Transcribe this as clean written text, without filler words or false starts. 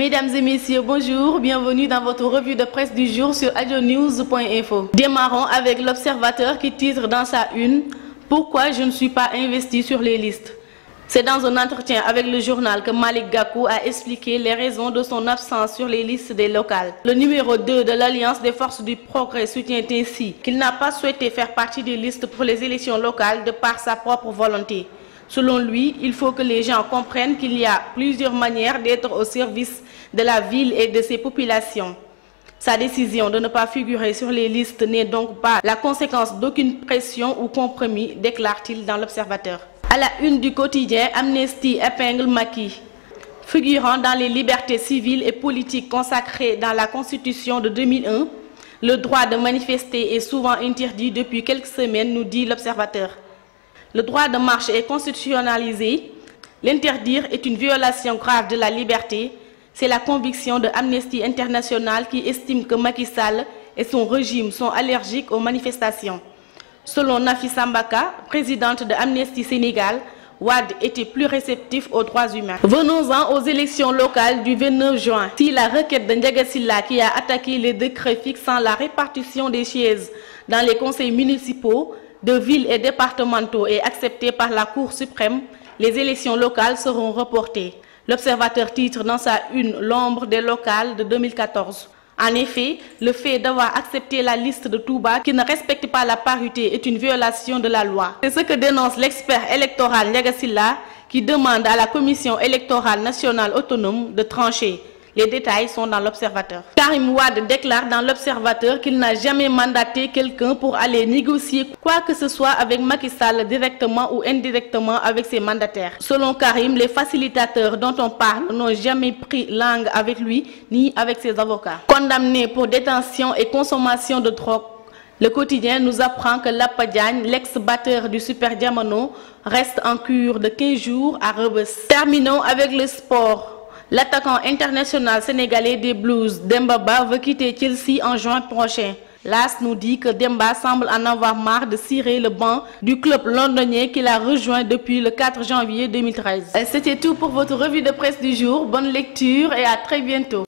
Mesdames et messieurs, bonjour, bienvenue dans votre revue de presse du jour sur adjonews.info. Démarrons avec l'Observateur qui titre dans sa une « Pourquoi je ne suis pas investi sur les listes ?» C'est dans un entretien avec le journal que Malick Gakou a expliqué les raisons de son absence sur les listes des locales. Le numéro 2 de l'Alliance des forces du progrès soutient ainsi qu'il n'a pas souhaité faire partie des listes pour les élections locales de par sa propre volonté. Selon lui, il faut que les gens comprennent qu'il y a plusieurs manières d'être au service de la ville et de ses populations. Sa décision de ne pas figurer sur les listes n'est donc pas la conséquence d'aucune pression ou compromis, déclare-t-il dans l'Observateur. À la une du quotidien, Amnesty épingle Macky. Figurant dans les libertés civiles et politiques consacrées dans la Constitution de 2001, le droit de manifester est souvent interdit depuis quelques semaines, nous dit l'Observateur. Le droit de marche est constitutionnalisé. L'interdire est une violation grave de la liberté. C'est la conviction de Amnesty International qui estime que Macky Sall et son régime sont allergiques aux manifestations. Selon Nafi Sambaka, présidente de Amnesty Sénégal, Wade était plus réceptif aux droits humains. Venons-en aux élections locales du 29 juin. Si la requête de Ndiaga Sylla qui a attaqué les décrets fixant la répartition des sièges dans les conseils municipaux de villes et départementaux est acceptée par la Cour suprême, les élections locales seront reportées. L'Observateur titre dans sa une l'ombre des locales de 2014. En effet, le fait d'avoir accepté la liste de Touba qui ne respecte pas la parité est une violation de la loi. C'est ce que dénonce l'expert électoral Ndiaga Sylla qui demande à la Commission électorale nationale autonome de trancher. Les détails sont dans l'Observateur. Karim Wade déclare dans l'Observateur qu'il n'a jamais mandaté quelqu'un pour aller négocier quoi que ce soit avec Macky Sall directement ou indirectement avec ses mandataires. Selon Karim, les facilitateurs dont on parle n'ont jamais pris langue avec lui ni avec ses avocats. Condamné pour détention et consommation de drogue, le quotidien nous apprend que Lapa Diagne, l'ex-batteur du Super Diamono, reste en cure de 15 jours à Rebeuss. Terminons avec le sport. L'attaquant international sénégalais des Blues, Demba Ba, veut quitter Chelsea en juin prochain. L'AS nous dit que Demba semble en avoir marre de cirer le banc du club londonien qu'il a rejoint depuis le 4 janvier 2013. C'était tout pour votre revue de presse du jour. Bonne lecture et à très bientôt.